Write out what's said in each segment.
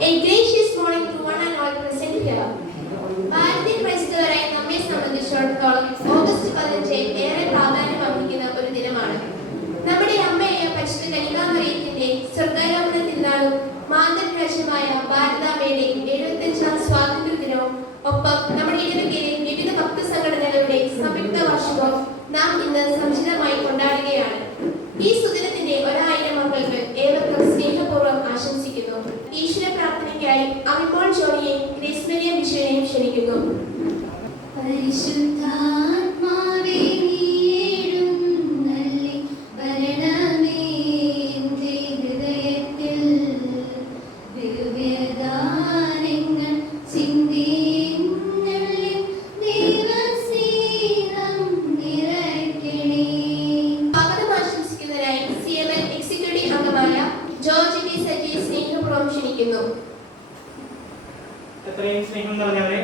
A gracious morning to one and all present here. ഭാരതീയ ക്രൈസ്തവരായ നമ്മെ സംബന്ധിച്ചിടത്തോളം August 15 ഏറെ പ്രാധാന്യം അർഹിക്കുന്ന ഒരു ദിനമാണ്. നമ്മുടെ അമ്മയായ പരിശുദ്ധ കന്യകാമറിയത്തിന്റെ സ്വർഗ്ഗാരോപണ തിരുനാളും മാതൃരാജ്യമായ ഭാരതാംബയുടെ 75ാം സ്വാതന്ത്ര്യ ദിനവും ഒപ്പം നമ്മുടെ ഇടവകയിലെ വിവിധ ഭക്ത സംഘടനകളുടെ സംയുക്ത വാർഷികവും നാം ഇന്ന് സമുചിതമായി കൊണ്ടാടുകയാണ്. ഈ സുദിനത്തിന്റെ 1000 മക്കൾക്ക് ഏവർക്കും സ്നേഹപൂർവ്വം ആശംസിക്കുന്നു. ഈശ്വര പ്രാർത്ഥനയ്ക്കായി അവിമോൾ ജോണിയെ ഗ്രേസ്മരിയ ബിഷപ്പിനെയും ക്ഷണിക്കുന്നു. പരിശുദ്ധാത്മാവേ നീയെഴുന്നള്ളി വരണമേ എൻ്റെ ഹൃദയത്തിൽ ദിവ്യദാനങ്ങൾ ചിന്തി എന്നുള്ളിൽ ദൈവസ്നേഹം നിറയ്ക്കണേ. സ്വാഗതം ആശംസിക്കുന്നതിനായി CMN എക്സിക്യൂട്ടീവ് അംഗമായ ജോർജ് ടി സജി സ്നേഹപൂർവ്വം ക്ഷണിക്കുന്നു. എത്രയും സ്നേഹം നിറഞ്ഞവരെ,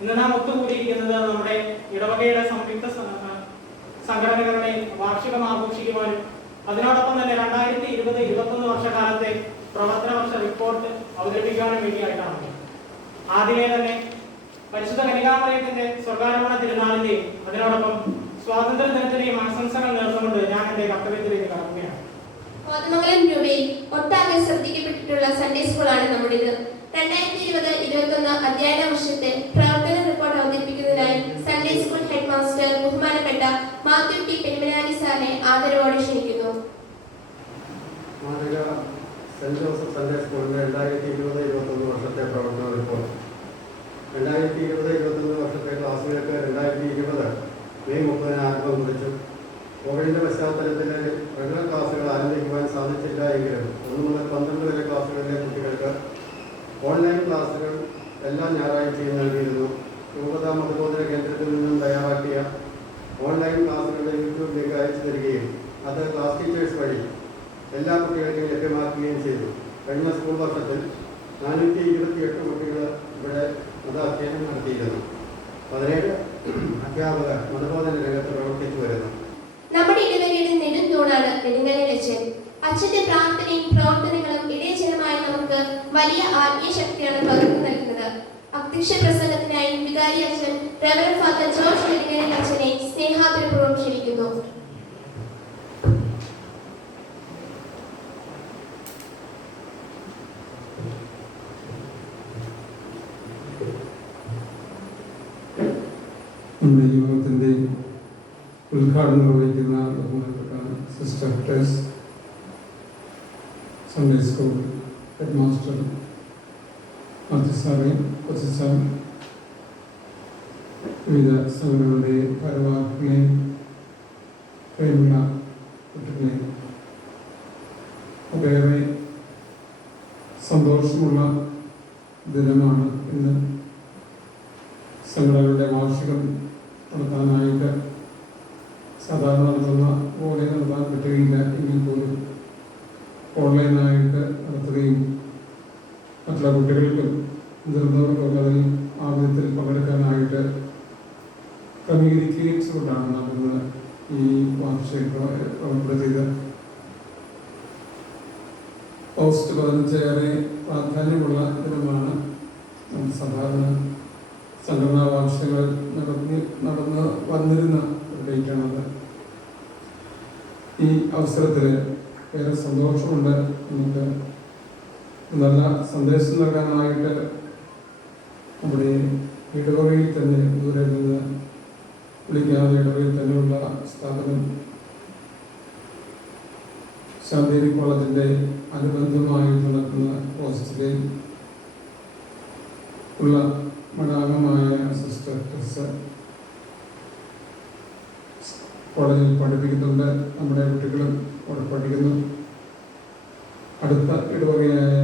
ഇന്ന് നാം ഒത്തുകൂടിയിരിക്കുന്നത് നമ്മുടെ ഇടവകയുടെ സംയുക്ത സംഘടനകളുടെ വാർഷികം ആഘോഷിക്കുവാനും അതിനോടൊപ്പം തന്നെ 2020-21 വർഷക്കാലത്തെ പ്രവർത്തന വർഷ റിപ്പോർട്ട് അവതരിപ്പിക്കുവാനും വേണ്ടിയായിട്ടാണ്. ആദ്യമേ തന്നെ പരിശുദ്ധ കന്യകാമറിയത്തിന്റെ സ്വർഗ്ഗാരോപണ തിരുനാളിന്റെയും അതിനോടൊപ്പം സ്വാതന്ത്ര്യ ദിനത്തിന്റെയും ആശംസകൾ നേർന്നുകൊണ്ട് ഞാൻ എന്റെ കർത്തവ്യത്തിലേക്ക് കടക്കുകയാണ്. കോതമംഗലം രൂപയിൽ ഒട്ടാകെ ശ്രദ്ധിക്കപ്പെട്ടിട്ടുള്ള സൺഡേ സ്കൂളാണ് നമ്മുടേത്. 2020-21 അധ്യയന വർഷത്തെ പ്രവർത്തന റിപ്പോർട്ട് അവതരിപ്പിക്കുന്നതിനായി സൺഡേ സ്കൂൾ ഹെഡ് മാസ്റ്റർ ബഹുമാനപ്പെട്ട മാത്യു ടി പെരുമനാനി സാറിനെ ആദരവോടെ ക്ഷണിക്കുന്നു. മാതൃക സെന്റ് ജോസഫ് സൺഡേ സ്കൂളിന്റെ 2020-21 വർഷത്തെ പ്രവർത്തന റിപ്പോർട്ട്. 2020-21 വർഷത്തെ ക്ലാസ്സുകൾക്ക് 2020 മെയ് 30 ആരംഭം കുറിച്ചു. കോവിഡിന്റെ പശ്ചാത്തലത്തിൽ റെഗുലർ ക്ലാസ്സുകൾ ആരംഭിക്കുവാൻ സാധിച്ചില്ല എങ്കിലും 1 മുതൽ 12 വരെ ക്ലാസ്സുകളിലെ കുട്ടികൾക്ക് ഓൺലൈൻ ക്ലാസ്സുകൾ എല്ലാ ഞായറാഴ്ചയും നൽകിയിരുന്നു. രൂപതാ മതബോധന കേന്ദ്രത്തിൽ നിന്നും തയ്യാറാക്കിയ ഓൺലൈൻ ക്ലാസ്സുകളുടെ യൂട്യൂബ് ലിങ്ക് അയച്ചു തരികയും അത് ക്ലാസ് ടീച്ചേഴ്സ് വഴി എല്ലാ കുട്ടികൾക്കും ലഭ്യമാക്കുകയും ചെയ്തു. കഴിഞ്ഞ സ്കൂൾ വർഷത്തിൽ 428 കുട്ടികൾ ഇവിടെ മതാധ്യയനം നടത്തിയിരുന്നു. 17 അധ്യാപകർ മതബോധന രംഗത്ത് പ്രവർത്തിച്ചു വരുന്നു. നമ്മുടെ ഇടവകയുടെ നെടുന്തൂണാണ് നെടുങ്ങലിൽ അച്ഛൻ. അച്ഛന്റെ പ്രാർത്ഥനയും പ്രവർത്തനങ്ങളും ഇടയജനമായ നമുക്ക് വലിയ ആത്മീയ ശക്തിയാണ് പകർന്നു നൽകുന്നത്. അധ്യക്ഷ പ്രസംഗത്തിനായി വികാരി അച്ഛൻ റെവറൻഡ് ഫാദർ ജോർജ് നെടുങ്ങലിൽ അച്ഛനെ സ്നേഹാദരപൂർവ്വം ക്ഷണിക്കുന്നു. നമ്മുടെ യോഗത്തിൻ്റെ ഉദ്ഘാടനം നിർവഹിക്കുന്ന ബഹുമാനപ്പെട്ട sister Tess, Sunday school head master Mathew സാറേ, കൊച്ചി സാർ, വിവിധ സംഘടനകളുടെ ഭാരവാഹികളെ, പ്രേമുള്ള കുട്ടികളെ, ഒട്ടേറെ സന്തോഷമുള്ള ദിനമാണ് ഇന്ന്. സംഘടനകളുടെ വാർഷികം നടത്താനായിട്ട് സാധാരണ നടത്തുന്ന പോലെ നടത്താൻ പറ്റുകയില്ല എങ്കിൽ പോലും ഓൺലൈനായിട്ട് നടത്തുകയും മറ്റുള്ള കുട്ടികൾക്കും മുതിർന്നവർക്കൊക്കെ അതിൽ ആ വിധത്തിൽ പങ്കെടുക്കാനായിട്ട് ക്രമീകരിക്കുകയും ചെയ്തുകൊണ്ടാണ് നാം ഇന്ന് ഈ വാർഷിക പ്രവർത്തനം. ഓഗസ്റ്റ് 15 ഏറെ പ്രാധാന്യമുള്ള ദിനമാണ്. സാധാരണ സംഘടനാ വാർഷികങ്ങൾ നടന്ന് വന്നിരുന്ന ഒരു ഡേറ്റാണത്. ഈ അവസരത്തിൽ ഏറെ സന്തോഷമുണ്ട്. നമുക്ക് നല്ല സന്ദേശം നൽകാനായിട്ട് നമ്മുടെ ഇടവകയിൽ തന്നെ, ദൂരെ നിന്ന് വിളിക്കാതെ ഇടവകയിൽ തന്നെയുള്ള സ്ഥാപനം ശാന്തേരി കോളേജിൻ്റെ അനുബന്ധമായി നടക്കുന്ന ഹോസ്റ്റലിൽ ഉള്ള മടാംഗമായ സിസ്റ്റർ ടെസ് കോളേജിൽ പഠിപ്പിക്കുന്നുണ്ട്. നമ്മുടെ കുട്ടികളും അവിടെ പഠിക്കുന്നു. അടുത്ത ഇടവകയായ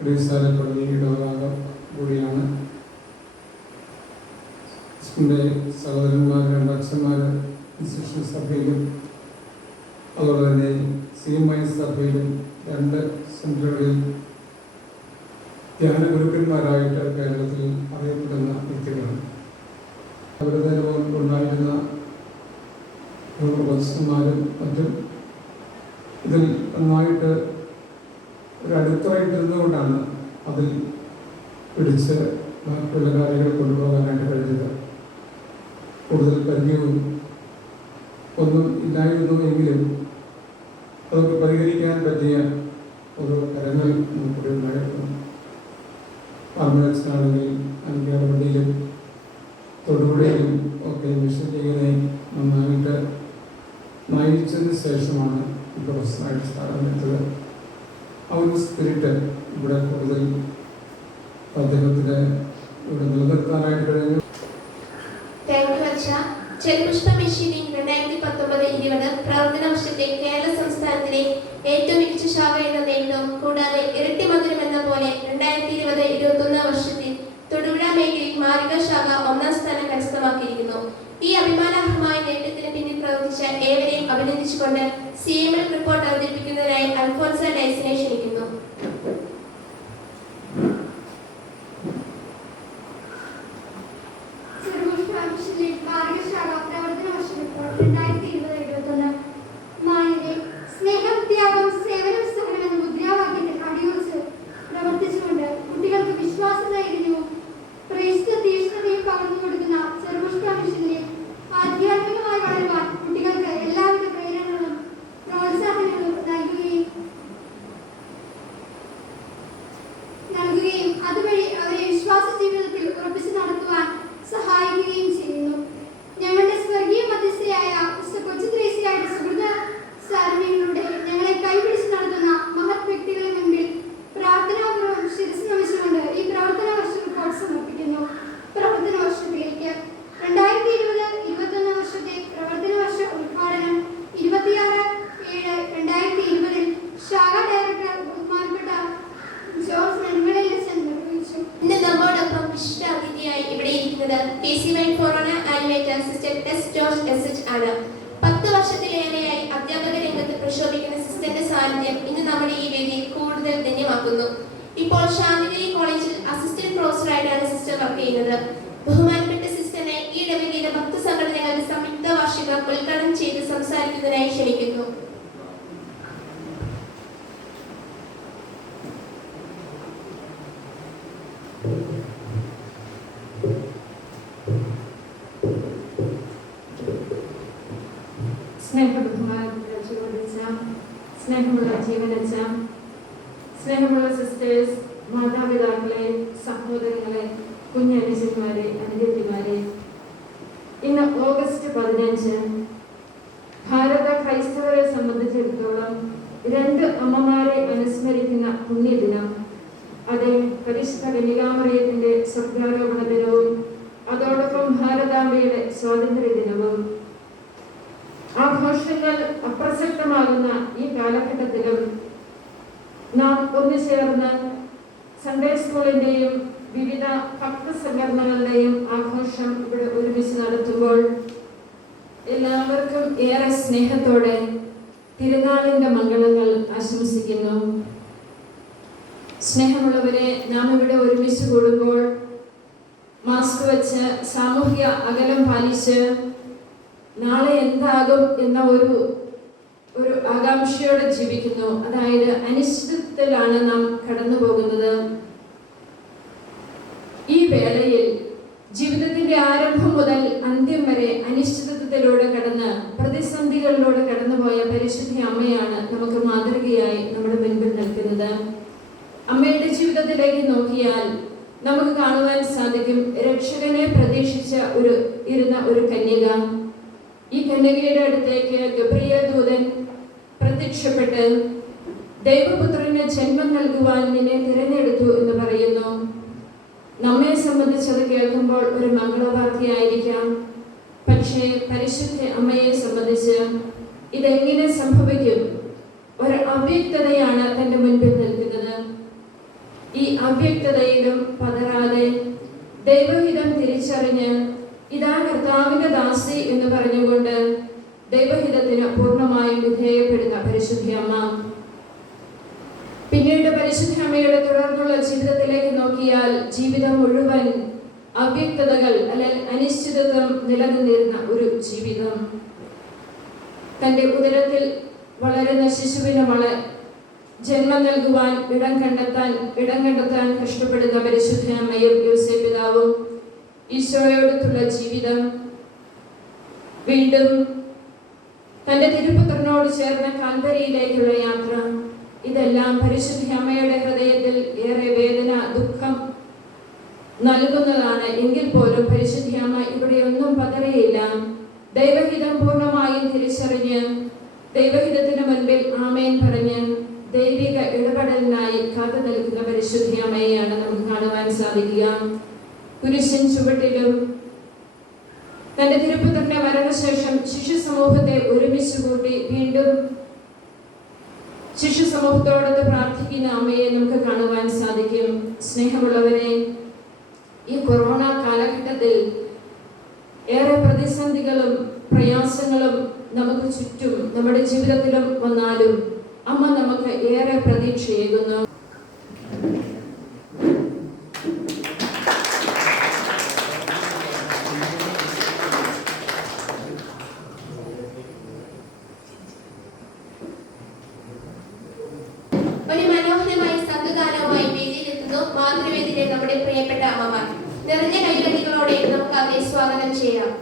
ഗ്രീസാലപ്പള്ളി ഇടവകാംഗം കൂടിയാണ്. സ്കൂളിൻ്റെ സഹോദരന്മാർ, 2 അച്ഛന്മാർ ഇൻസ്റ്റിറ്റ്യൂഷൻ സഭയിലും അതുപോലെ തന്നെ CMI സഭയിലും 2 സെൻറ്ററുകളിൽ ധ്യാന ഗുരുക്കന്മാരായിട്ട് കേരളത്തിൽ അറിയപ്പെടുന്ന വ്യക്തികളാണ്. അവരുടെ ഉണ്ടായിരുന്ന പ്രൊഫസർമാരും മറ്റും ഇതിൽ നന്നായിട്ട് ഒരു അടിത്തറയിട്ടിരുന്നുകൊണ്ടാണ് അതിൽ പിടിച്ച് ബാക്കിയുള്ള കാര്യങ്ങൾ കൊണ്ടുപോകാനായിട്ട് കഴിഞ്ഞത്. കൂടുതൽ പരിചയവും ഒന്നും ഇല്ലായിരുന്നു എങ്കിലും അതൊക്കെ പരിഹരിക്കാൻ പറ്റിയ ഓരോ കരങ്ങൾ നമുക്കിവിടെ ഉണ്ടായിരുന്നു. പാർമനച്ചാണെങ്കിൽ അങ്കേറവണ്ടിയിലും തൊടുപുഴയിലും ഒക്കെ മിഷൻ ചെയ്യുന്നതിന് നന്നായിട്ട് നയിച്ചതിന് ശേഷമാണ് ഈ പ്രൊഫഷനായിട്ട് സ്ഥാപനമെടുത്തത്. ആ ഒരു സ്പിരിറ്റ് ഇവിടെ കൂടുതൽ അദ്ദേഹത്തിന് ഇവിടെ നിലനിർത്താനായിട്ട് കഴിഞ്ഞു. ചെറുപുഷ്പ മെഷീനിംഗ് 2019-20 പ്രവർത്തന വർഷത്തെ കേരള സംസ്ഥാനത്തിലെ ഏറ്റവും മികച്ച ശാഖ എന്ന നേട്ടവും കൂടാതെ ഇരട്ടി മധുരം എന്ന പോലെ 2020-21 വർഷത്തിൽ തൊടുപുഴ മേഖലയിൽ മാരിക ശാഖ 1ാം സ്ഥാനം കരസ്ഥമാക്കിയിരിക്കുന്നു. ഈ അഭിമാനാർഹമായ നേട്ടത്തിന് പിന്നിൽ പ്രവർത്തിച്ച ഏവരെയും അഭിനന്ദിച്ചുകൊണ്ട് CML റിപ്പോർട്ട് അവതരിപ്പിക്കുന്നതിനായി അൽഫോൻസ ഡയസിനെ ക്ഷണിക്കുന്നു. സ്നേഹം, ത്യാഗം, സേവനം, സഹനം എന്ന മുദ്രാവാക്യത്തിൽ അടിയുറച്ച് പ്രവർത്തിച്ചുകൊണ്ട് കുട്ടികൾക്ക് വിശ്വാസധൈര്യവും തീഷ്ണതയും പകർന്നു കൊടുക്കുന്ന ചെറുപുഷ്പ മിഷനിൽ ആധ്യാത്മികമായി വളരുവാൻ കുട്ടികൾക്ക് എല്ലാവിധ പ്രേരണകളും പ്രോത്സാഹനങ്ങളും നൽകുകയും അതുവഴി അവരെ വിശ്വാസ ജീവിതത്തിൽ ഉറപ്പിച്ചു നടത്തുവാൻ സഹായിക്കുകയും ചെയ്യുന്നു. ഞങ്ങളുടെ സ്വർഗീയ മധ്യസ്ഥയായ കൊച്ചു ത്രേസ്യയുടെ സുഹൃത സാരണികളിലൂടെ ഞങ്ങളെ കൈപിടിച്ച് നടത്തുന്ന മഹത് വ്യക്തികളുടെ മുൻപിൽ പ്രാർത്ഥനാപൂർവ്വം ശിരസ് നമിച്ചുകൊണ്ട് ഈ പ്രവർത്തന വർഷ റിപ്പോർട്ട് സമർപ്പിക്കുന്നു. പ്രവർത്തന വർഷത്തിലേക്ക് 2020-21 വർഷത്തെ പ്രവർത്തന വർഷ ഉദ്ഘാടനം 26/7/2020 ശാഖാ ഡയറക്ടർ ബഹുമാനപ്പെട്ട ജോർജ് നെടുമലയിലച്ചൻ നിർവഹിച്ചു. ഇന്ന് നമ്മോടൊപ്പം വിശിഷ്ട അതിഥിയായി ഇവിടെ ഇരിക്കുന്നത് KCY corona animator sister S George SH ആണ്. 10 വർഷത്തിലേറെയായി അധ്യാപക രംഗത്ത് പ്രക്ഷോഭിക്കുന്ന സിസ്റ്ററിന്റെ സാന്നിധ്യം ഇന്ന് നമ്മുടെ ഈ വേദിയിൽ കൂടുതൽ ധന്യമാക്കുന്നു. ഇപ്പോൾ ശാന്തിഗിരി കോളേജിൽ അസിസ്റ്റന്റ് പ്രൊഫസറായിട്ടാണ് സിസ്റ്റർ വർക്ക് ചെയ്യുന്നത്. ബഹുമാനപ്പെട്ട സിസ്റ്ററിനെ ഈ ഇടവകയിലെ ഭക്ത സംഘടനകളുടെ സംയുക്ത വാർഷികം ഉദ്ഘാടനം ചെയ്ത് സംസാരിക്കുന്നതിനായി ക്ഷണിക്കുന്നു. സ്നേഹമുള്ള ജീവനച്ച, സ്നേഹമുള്ള സിസ്റ്റേഴ്സ്, മാതാപിതാക്കളെ, സഹോദരങ്ങളെ, കുഞ്ഞനുജന്മാരെ, അനുജത്തിമാരെ, ഇന്ന് ഓഗസ്റ്റ് 15 ഭാരത ക്രൈസ്തവരെ സംബന്ധിച്ചിടത്തോളം 2 അമ്മമാരെ അനുസ്മരിക്കുന്ന പുണ്യദിനം. അത് പരിശുദ്ധ കന്യകാമറിയത്തിന്റെ സ്വർഗാരോപണ ദിനവും അതോടൊപ്പം ഭാരതാംബയുടെ സ്വാതന്ത്ര്യ ദിനവും. ആഘോഷങ്ങൾ അപ്രസക്തമാകുന്ന ഈ കാലഘട്ടത്തിലും നാം ഒന്നുചേർന്ന് സൺഡേ സ്കൂളിന്റെയും വിവിധ ഭക്ത സംഘടനകളുടെയും ആഘോഷം ഇവിടെ ഒരുമിച്ച് നടത്തുമ്പോൾ എല്ലാവർക്കും ഏറെ സ്നേഹത്തോടെ തിരുനാളിന്റെ മംഗളങ്ങൾ ആശംസിക്കുന്നു. സ്നേഹമുള്ളവരെ, നാം ഇവിടെ ഒരുമിച്ച് കൂടുമ്പോൾ മാസ്ക് വെച്ച് സാമൂഹിക അകലം പാലിച്ച് നാളെ എന്താകും എന്ന ഒരു ആകാംക്ഷയോടെ ജീവിക്കുന്നു. അതായത് അനിശ്ചിതത്വത്തിലാണ് നാം കടന്നു പോകുന്നത്. ഈ വേളയിൽ ജീവിതത്തിന്റെ ആരംഭം മുതൽ അന്ത്യം വരെ അനിശ്ചിതത്വത്തിലൂടെ കടന്ന് പ്രതിസന്ധികളിലൂടെ കടന്നുപോയ പരിശുദ്ധ അമ്മയാണ് നമുക്ക് മാതൃകയായി നമ്മുടെ മുൻപിൽ നിൽക്കുന്നത്. അമ്മയുടെ ജീവിതത്തിലേക്ക് നോക്കിയാൽ നമുക്ക് കാണുവാൻ സാധിക്കും, രക്ഷകനെ പ്രതീക്ഷിച്ച ഇരുന്ന ഒരു കന്യക. ഈ കന്യകയുടെ അടുത്തേക്ക് ഗബ്രിയേൽ ദൂതൻ പ്രത്യക്ഷപ്പെട്ട് ദൈവപുത്രന് ജന്മം നൽകുവാൻ നിന്നെ തിരഞ്ഞെടുത്തു എന്ന് പറയുന്നു. നമ്മെ സംബന്ധിച്ചത് കേൾക്കുമ്പോൾ ഒരു മംഗളവാർത്തയായിരിക്കാം. പക്ഷേ പരിശുദ്ധ അമ്മയെ സംബന്ധിച്ച് ഇതെങ്ങനെ സംഭവിക്കും? ഒരു അവ്യക്തതയാണ് തന്റെ മുൻപിൽ നിൽക്കുന്നത്. ഈ അവ്യക്തതയിലും പതറാതെ ദൈവഹിതം തിരിച്ചറിഞ്ഞ് ഇതാ കർത്താവിന്റെ ദാസി എന്ന് പറഞ്ഞുകൊണ്ട് ദൈവഹിതത്തിന് പൂർണ്ണമായും വിധേയപ്പെടുന്ന പരിശുദ്ധ അമ്മ. പിന്നീട് പരിശുദ്ധ അമ്മയുടെ തുടർന്നുള്ള ജീവിതത്തിലേക്ക് നോക്കിയാൽ ജീവിതം മുഴുവൻ അവ്യക്തതകൾ അല്ലെങ്കിൽ അനിശ്ചിതത്വം നിലനിന്നിരുന്ന ഒരു ജീവിതം. തന്റെ ഉദരത്തിൽ വളരുന്ന ശിശുവിനെ ജന്മം നൽകുവാൻ ഇടം കണ്ടെത്താൻ കഷ്ടപ്പെടുന്ന പരിശുദ്ധ അമ്മയും യോസേപ്പ് പിതാവും ഈശോയോടൊത്തുള്ള ജീവിതം, വീണ്ടും തന്റെ തിരുപുത്രനോട് ചേർന്ന കാൽവരിയിലേക്കുള്ള യാത്ര, ഇതെല്ലാം പരിശുദ്ധ അമ്മയുടെ ഹൃദയത്തിൽ ഏറെ വേദന, ദുഃഖം നൽകുന്നതാണ്. എങ്കിൽ പോലും പരിശുദ്ധ അമ്മ ഇവിടെയൊന്നും പതറിയില്ല. ദൈവഹിതം പൂർണ്ണമായും തിരിച്ചറിഞ്ഞ് ദൈവഹിതത്തിന് മുൻപിൽ ആമേൻ പറഞ്ഞ് ദൈവിക ഇടപെടലിനായി കാത്തു നിൽക്കുന്ന പരിശുദ്ധ അമ്മയെയാണ് നമുക്ക് കാണുവാൻ സാധിക്കുക. കുരിശിൻ ചുവട്ടിലും തന്റെ തിരുപുത്രന്റെ മരണശേഷം ശിശു സമൂഹത്തെ ഒരുമിച്ച് കൂട്ടി വീണ്ടും ശിശു സമൂഹത്തോടൊത്ത് പ്രാർത്ഥിക്കുന്ന അമ്മയെ നമുക്ക് കാണുവാൻ സാധിക്കും. സ്നേഹമുള്ളവരെ, ഈ കൊറോണ കാലഘട്ടത്തിൽ ഏറെ പ്രതിസന്ധികളും പ്രയാസങ്ങളും നമുക്ക് ചുറ്റും നമ്മുടെ ജീവിതത്തിലും വന്നാലും അമ്മ നമുക്ക് ഏറെ പ്രതീക്ഷയേകുന്നു. ഒരു മനോഹരമായ സംഘഗാനവുമായി വേദിയിലെത്തുന്നു മാതൃവേദിയിലെ നമ്മുടെ പ്രിയപ്പെട്ട അമ്മമാർ. നിറഞ്ഞ കൈകളികളോടെ നമുക്ക് അവരെ സ്വാഗതം ചെയ്യാം.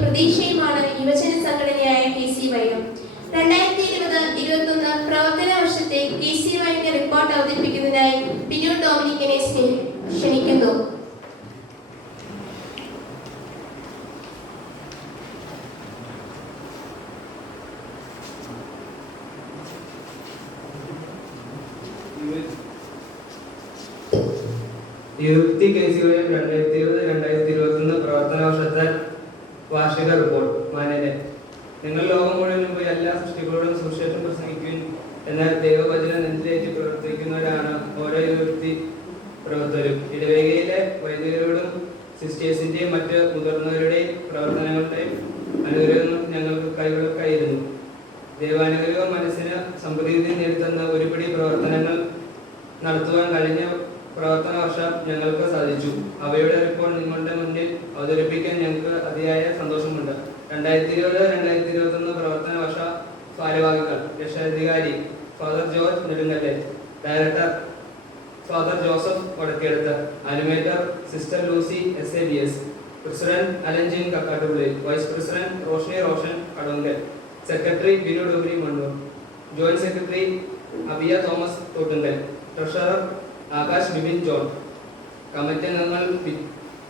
പ്രതീക്ഷയുമാണ് യുവജന സംഘടനയായ KCY. 2020-21 പ്രവർത്തന വർഷത്തെ KCYന്റെ റിപ്പോർട്ട് അവതരിപ്പിക്കുന്നതിനായി പിന്നൂർ ഡൊമിനിക്കിനെ ക്ഷണിക്കുന്നു. യുക്തി KCY 2020-2021 പ്രവർത്തന വർഷത്തെ വാർഷിക റിപ്പോർട്ട്. മാന്യരെ, നിങ്ങൾ ലോകം മുഴുവനും പോയി എല്ലാ സൃഷ്ടികളോടും സുവിശേഷം പ്രസംഗിക്കുകയും എന്നാൽ ദൈവവചനം നെഞ്ചിലേറ്റി പ്രവർത്തിക്കുന്നവരാണ് ഓരോ യുക്തി പ്രവർത്തകരും. ഇടവേഗയിലെ വൈദികരോടും സിസ്റ്റേഴ്സിന്റെയും മറ്റ് മുതിർന്നവരുടെയും പ്രവർത്തനങ്ങളുടെയും അനുഗ്രഹങ്ങൾ ഞങ്ങൾക്ക് കൈവളക്കായിരുന്നു. ദൈവാനുഗ്രഹം മനസ്സിന് സമൃദ്ധി നേടുന്ന ഒരുപിടി പ്രവർത്തനങ്ങൾ നടത്തുവാൻ കഴിഞ്ഞ പ്രവർത്തന വർഷം ഞങ്ങൾക്ക് സാധിച്ചു. അവയുടെ റിപ്പോർട്ട് നിങ്ങളുടെ മുന്നിൽ അവതരിപ്പിക്കാൻ ഞങ്ങൾക്ക് അതിയായ സന്തോഷമുണ്ട്. 2020-2021 പ്രവർത്തന വർഷ ഭാരവാഹികൾ: രക്ഷാധികാരി father George Nedunkallu, director father Joseph Vadakkedathu, animator sister Lucy SABS, president Alanjin Kakkattupally, vice president Roshni Roshan Kadavankal, secretary Binu Dobari Mannur, joint secretary Abiya Thomas Thottunkal, treasurer Akash Bibin John. Committee അംഗങ്ങൾ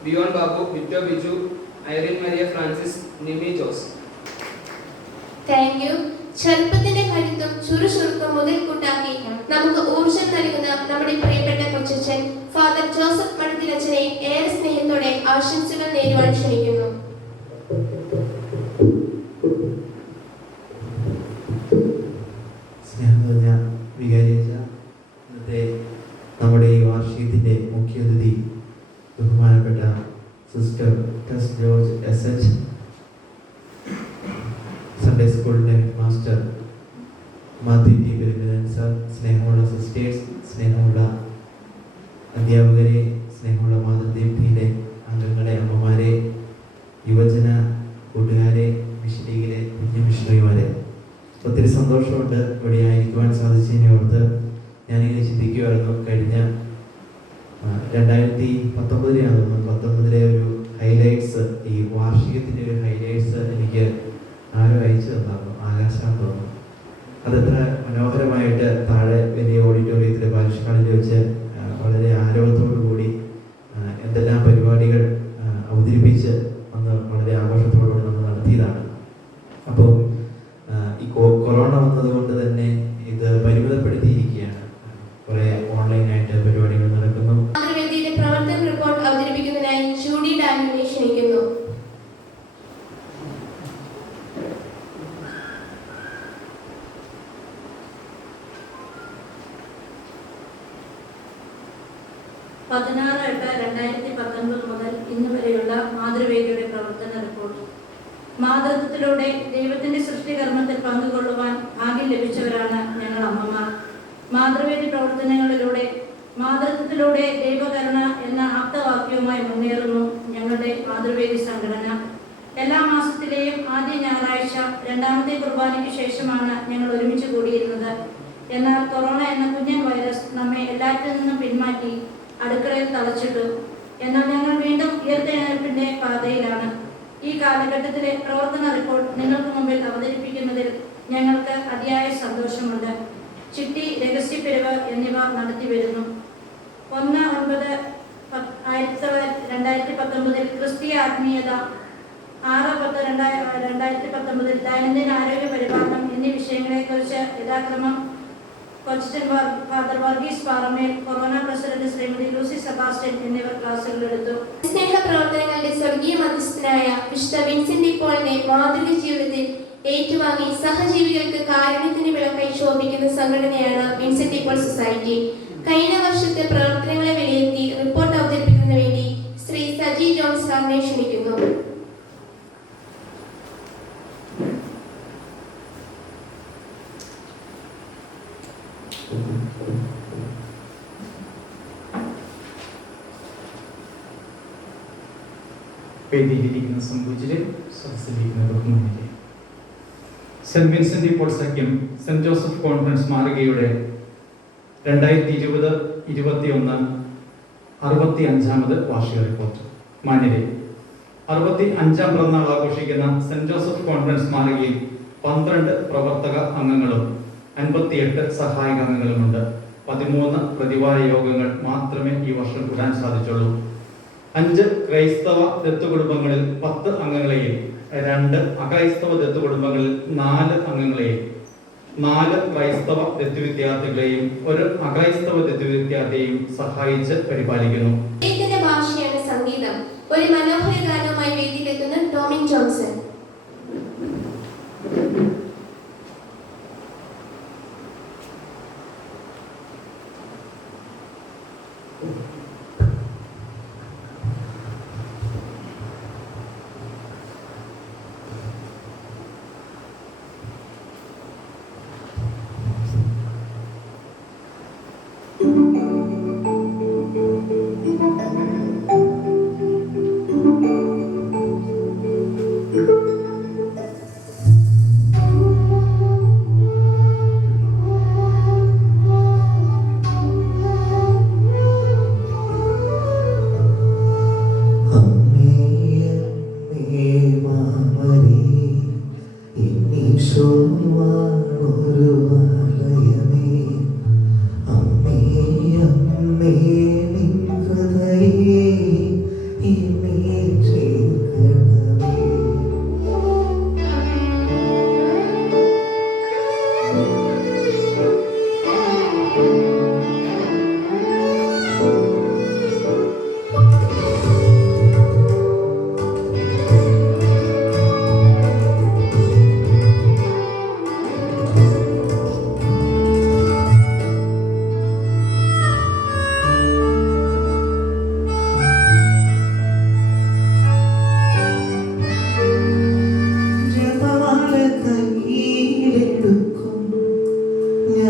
Biyon Babu, Vito Biju, Irene Maria Francis, Nimi Jose. Thank you. ചെറുപ്പത്തിന്റെ കരുത്തും ചുറുചുറുക്കും മുതൽക്കൂട്ടാക്കി നമുക്ക് ഊർജം നൽകുന്ന നമ്മുടെ പ്രിയപ്പെട്ട കൊച്ചച്ഛൻ ഫാദർ ജോസഫ് മഠത്തിലച്ഛനെ ഏറെ സ്നേഹത്തോടെ ആശംസകൾ നേരുവാൻ ക്ഷണിക്കുന്നു. സ്നേഹം നിറഞ്ഞ വികാരിയച്ഛ, ഇന്നത്തെ നമ്മുടെ ഈ വാർഷികത്തിൻ്റെ മുഖ്യാതിഥി ബഹുമാനപ്പെട്ട സിസ്റ്റർ ടെസ് ജോർജ് SH, സൺഡേ സ്കൂളിൻ്റെ മാസ്റ്റർ മാത്യു ടി പെരുമിതൻ സാർ, സ്നേഹമുള്ള സിസ്റ്റേഴ്സ്, സ്നേഹമുള്ള അധ്യാപകരെ, സ്നേഹമുള്ള മാതൃദീപ്തിയിലെ അംഗങ്ങളെ, അമ്മമാരെ, യുവജന കൂട്ടുകാരെ, മിഷനീകരെ, കുഞ്ഞു മിഷണറിമാരെ, ഒത്തിരി സന്തോഷമുണ്ട് ഇവിടെ ആയിരിക്കുവാൻ സാധിച്ചതിനെ ഓർത്ത്. ഞാനിങ്ങനെ ചിന്തിക്കുമായിരുന്നു, കഴിഞ്ഞ 2019 ഒരു ഹൈലൈറ്റ്സ്, ഈ വാർഷികത്തിൻ്റെ ഒരു ഹൈലൈറ്റ്സ് എനിക്ക് ആരോ അയച്ചു തന്നായിരുന്നു, ആകാശാന്ന് തോന്നുന്നു. അതെത്ര മനോഹരമായിട്ട് താഴെ വലിയ ഓഡിറ്റോറിയത്തിലെ ബാലുശ്ശേരിയിൽ വെച്ച് വളരെ ആരവത്തോടു കൂടി എന്തെല്ലാം പരിപാടികൾ അവതരിപ്പിച്ച് അന്ന് വളരെ ആഘോഷത്തോടുകൂടി നമ്മൾ നടത്തിയതാണ്. അപ്പോൾ ഈ കൊറോണ വന്നതുകൊണ്ട് തന്നെ ഇത് പരിമിതപ്പെടുത്തിയിരിക്കുകയാണ്. കുറേ ഓൺലൈനായിട്ട് പരിപാടികൾ നടക്കുന്നു. മാതൃവേദിയുടെ പ്രവർത്തന റിപ്പോർട്ട് അവതരിപ്പിക്കുന്നതിനായി ജൂഡി ഡാനിയെ ക്ഷണിക്കുന്നു. മുതൽ ഇന്ന് വരെയുള്ള മാതൃവേദിയുടെ പ്രവർത്തന റിപ്പോർട്ട്. മാതൃത്വത്തിലൂടെ ദൈവത്തിന്റെ സൃഷ്ടികർമ്മത്തിൽ പങ്കുകൊള്ളുവാൻ ഭാഗ്യം ലഭിച്ചവരാണ് ഞങ്ങൾ അമ്മമാർ. മാതൃവേദി പ്രവർത്തനങ്ങളിലൂടെ മാതൃത്വത്തിലൂടെ ദൈവകരുണ എന്ന ആപ്തവാക്യവുമായി മുന്നേറുന്നു ഞങ്ങളുടെ മാതൃവേദി സംഘടന. എല്ലാ മാസത്തിലെയും ആദ്യ ഞായറാഴ്ച രണ്ടാമത്തെ കുർബാനയ്ക്ക് ശേഷമാണ് ഞങ്ങൾ ഒരുമിച്ച് കൂടിയിരുന്നത്. എന്നാൽ കൊറോണ എന്ന കുഞ്ഞൻ വൈറസ് നമ്മെ എല്ലാറ്റിൽ നിന്നും പിന്മാറ്റി അടുക്കളയിൽ തളച്ചിട്ടു. എന്നാൽ ഞങ്ങൾ വീണ്ടും ഉയർത്തെഴുന്നേൽപ്പിന്റെ പാതയിലാണ്. ഈ കാലഘട്ടത്തിലെ പ്രവർത്തന റിപ്പോർട്ട് നിങ്ങൾക്ക് മുമ്പിൽ അവതരിപ്പിക്കുന്നതിൽ ഞങ്ങൾക്ക് അതിയായ സന്തോഷമുണ്ട്. ചിട്ടി, രഹസ്യപ്പിരിവ് എന്നിവ നടത്തി വരുന്നു. 1/9/2019 ക്രിസ്തീയ ആത്മീയത, 6/10/2019 ദൈനംദിന ആരോഗ്യ പരിപാലനം എന്നീ വിഷയങ്ങളെക്കുറിച്ച് യഥാക്രമം കൊച്ചിൻ ഫാദർ വർഗീസ് പാറമേൽ, corona president Shrimati Lucy Sebastian എന്നിവർ ക്ലാസുകൾ എടുത്തു. സ്നേഹ പ്രവർത്തനങ്ങളുടെ സ്വർഗീയ മധ്യസ്ഥനായ വിശുദ്ധ വിൻസെന്റ് ഡി പോളിനെ മാതൃക ജീവിതത്തിൽ ഏറ്റുവാങ്ങി സഹജീവികൾക്ക് കാരുണ്യത്തിന് വിളക്കായി ശോഭിക്കുന്ന സംഘടനയാണ് വിൻസെന്റ് ഡി പോൾ സൊസൈറ്റി. കഴിഞ്ഞ വർഷത്തെ പ്രവർത്തനങ്ങളെ വിലയിരുത്തി റിപ്പോർട്ട് അവതരിപ്പിക്കുന്നതിന് വേണ്ടി ശ്രീ സജി ജോൺ സാറിനെ ക്ഷണിക്കുന്നു. വേദിയിലിരിക്കുന്ന സംഭവിച്ചിലെ സദസ്സിലിരിക്കുന്ന ബഹുമാനിലെ സെന്റ് വിൻസെന്റ് ഡി പോൾ സഖ്യം സെന്റ് ജോസഫ് കോൺഫറൻസ് മാതൃകയുടെ 2020-21 65ാമത് വാർഷിക റിപ്പോർട്ട്. മാന്യരെ, 65ാം പിറന്നാൾ ആഘോഷിക്കുന്ന സെന്റ് ജോസഫ് കോൺഫറൻസ് മാതൃകയിൽ 12 പ്രവർത്തക അംഗങ്ങളും 58 സഹായക അംഗങ്ങളുമുണ്ട്. 13 പ്രതിവാര യോഗങ്ങൾ മാത്രമേ ഈ വർഷം കൂടാൻ സാധിച്ചുള്ളൂ. 5 ക്രൈസ്തവ ദത്തുകുടുംബങ്ങളിൽ 10 അംഗങ്ങളെയും 2 അക്രൈസ്തവ ദത്തുകുടുംബങ്ങളിൽ 4 അംഗങ്ങളെയും 4 ക്രൈസ്തവ ദത്തു വിദ്യാർത്ഥികളെയും 1 അക്രൈസ്തവ ദത്തു വിദ്യാർത്ഥിയെയും സഹായിച്ച് പരിപാലിക്കുന്നു. ദൈവത്തിന്റെ ഭാഷയാണ് സംഗീതം. ഒരു മനോഹര ഗാനവുമായി വേദിയിലെത്തുന്ന ടോമിൻ ജോൺസൺ.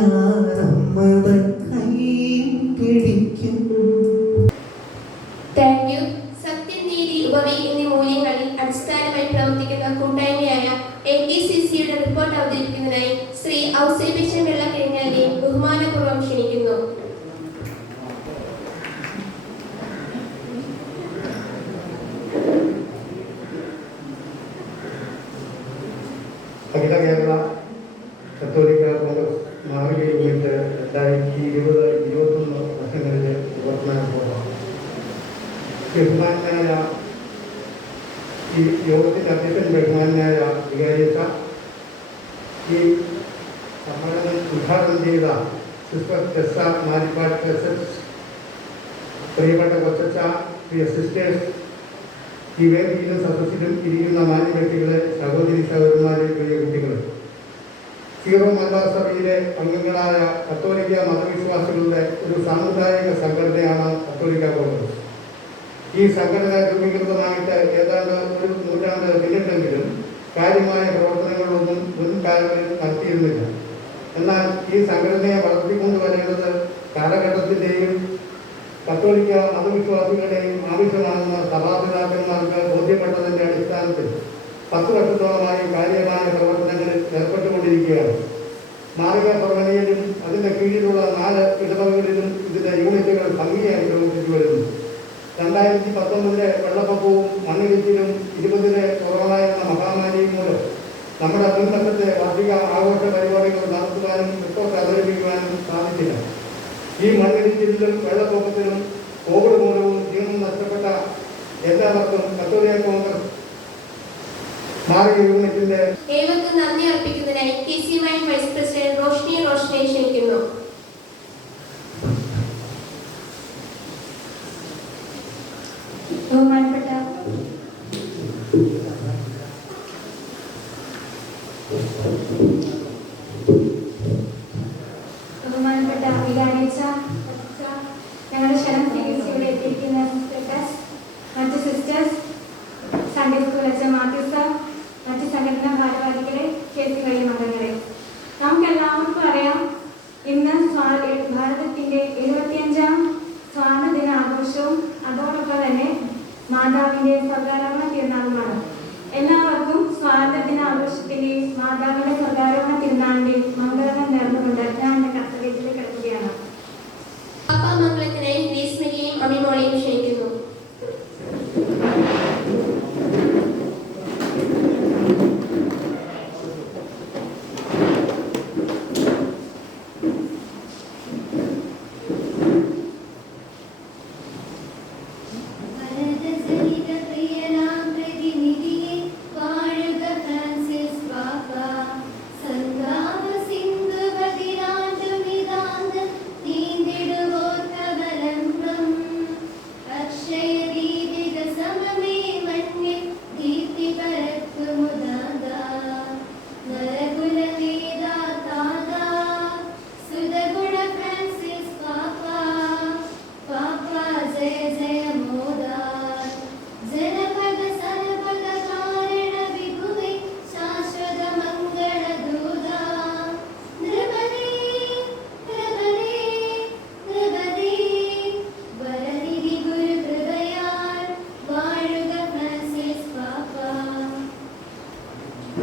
ഞാൻ അമ്മതൻ കൈ പിടിക്കും. Thank you. സത്യം, നീതി, ഉപവി എന്നീ മൂല്യങ്ങളിൽ അടിസ്ഥാനമായി പ്രവർത്തിക്കുന്ന കൂട്ടായ്മയായ APCCയുടെ റിപ്പോർട്ട് അവതരിപ്പിക്കുന്നതിനായി ശ്രീ ഔസേബിച്ചൻ വെള്ളക്കിഴിഞ്ഞാലിനെ ബഹുമാനപൂർവ്വം ക്ഷണിക്കുന്നു. അഖില കേരള കത്തോലിക്ക കോൺഗ്രസ് മാർഗ യൂണിറ്റ് 2020-21 വർഷങ്ങളിലെ പ്രവർത്തന റിപ്പോർട്ടാണ്. ബഹുമാനായ ഈ യോഗത്തിൻ്റെ അധ്യക്ഷൻ ബഹുമാനായ വികാരിച്ച ഈ സമ്മേളനം ഉദ്ഘാടനം ചെയ്ത സിസ്റ്റർ ടെസ്സ മാരിപ്പാട് എസ്എസ്, പ്രിയപ്പെട്ട കൊച്ചച്ച, പ്രിയ സിസ്റ്റേഴ്സ്, ഈ വേദിയിലും സദസ്സിലും ഇരിക്കുന്ന മാന്യ വ്യക്തികളെ, സഹോദരി സഹോദരന്മാരെ, പ്രിയ കുട്ടികളെ, സീറോ മലബാർ സഭയിലെ അംഗങ്ങളായ കത്തോലിക്ക മതവിശ്വാസികളുടെ ഒരു സാമുദായിക സംഘടനയാണ് കത്തോലിക്ക കോൺഗ്രസ്. ഈ സംഘടന രൂപീകൃതമായിട്ട് ഏതാണ്ട് ഒരു നൂറ്റാണ്ട് പിന്നിട്ടെങ്കിലും കാര്യമായ പ്രവർത്തനങ്ങളൊന്നും മുൻകാലങ്ങളിൽ നടത്തിയിരുന്നില്ല. എന്നാൽ ഈ സംഘടനയെ വളർത്തിക്കൊണ്ടുവരേണ്ടത് കാലഘട്ടത്തിൻ്റെയും കത്തോലിക്ക മതവിശ്വാസികളുടെയും ആവശ്യമാണെന്ന് സഭാപിതാക്കന്മാർക്ക് ബോധ്യപ്പെട്ടതിൻ്റെ അടിസ്ഥാനത്തിൽ 10 വർഷത്തോളമായി കാര്യമായ പ്രവർത്തനങ്ങളിൽ ഏർപ്പെട്ടുകൊണ്ടിരിക്കുകയാണ്. മാർഗ പ്രവണയിലും അതിൻ്റെ കീഴിലുള്ള 4 ഇടവകളിലും ഇതിൻ്റെ യൂണിറ്റുകൾ ഭംഗിയായി പ്രവർത്തിച്ചു വരുന്നു. 2019 വെള്ളപ്പൊക്കവും മണ്ണിടിച്ചിലും 20 കൊറോണ എന്ന മഹാമാരിയും മൂലം നമ്മുടെ മുൻവർഷത്തെ വാർഷിക ആഘോഷ പരിപാടികൾ നടത്തുവാനും റിപ്പോർട്ട് അവതരിപ്പിക്കുവാനും സാധിച്ചില്ല. ഈ മണ്ണിടിച്ചിലും വെള്ളപ്പൊക്കത്തിലും കോവിഡ് മൂലവും ജീവൻ നഷ്ടപ്പെട്ട എല്ലാവർക്കും കത്തോലിക്ക കോൺഗ്രസ് മാർഗ യൂണിറ്റിന്റെ ഏവർക്കും നന്ദി അർപ്പിക്കുന്നതിനായി KCMI വൈസ് പ്രസിഡന്റ് റോഷ്നിയെ ക്ഷണിക്കുന്നു. ബഹുമാനപ്പെട്ട വികാരിച്ച, ഞങ്ങളുടെ ക്ഷണം സ്വീകരിച്ച് ഇവിടെ എത്തിയിരിക്കുന്ന സിസ്റ്റേഴ്സ്, മറ്റ് സിസ്റ്റേഴ്സ്, സൺഡേ സ്കൂൾ അച്ഛൻ മാത്യു സർ, മറ്റ് സംഘടനാ ഭാരവാഹികളെ, KCMI അംഗങ്ങളെ,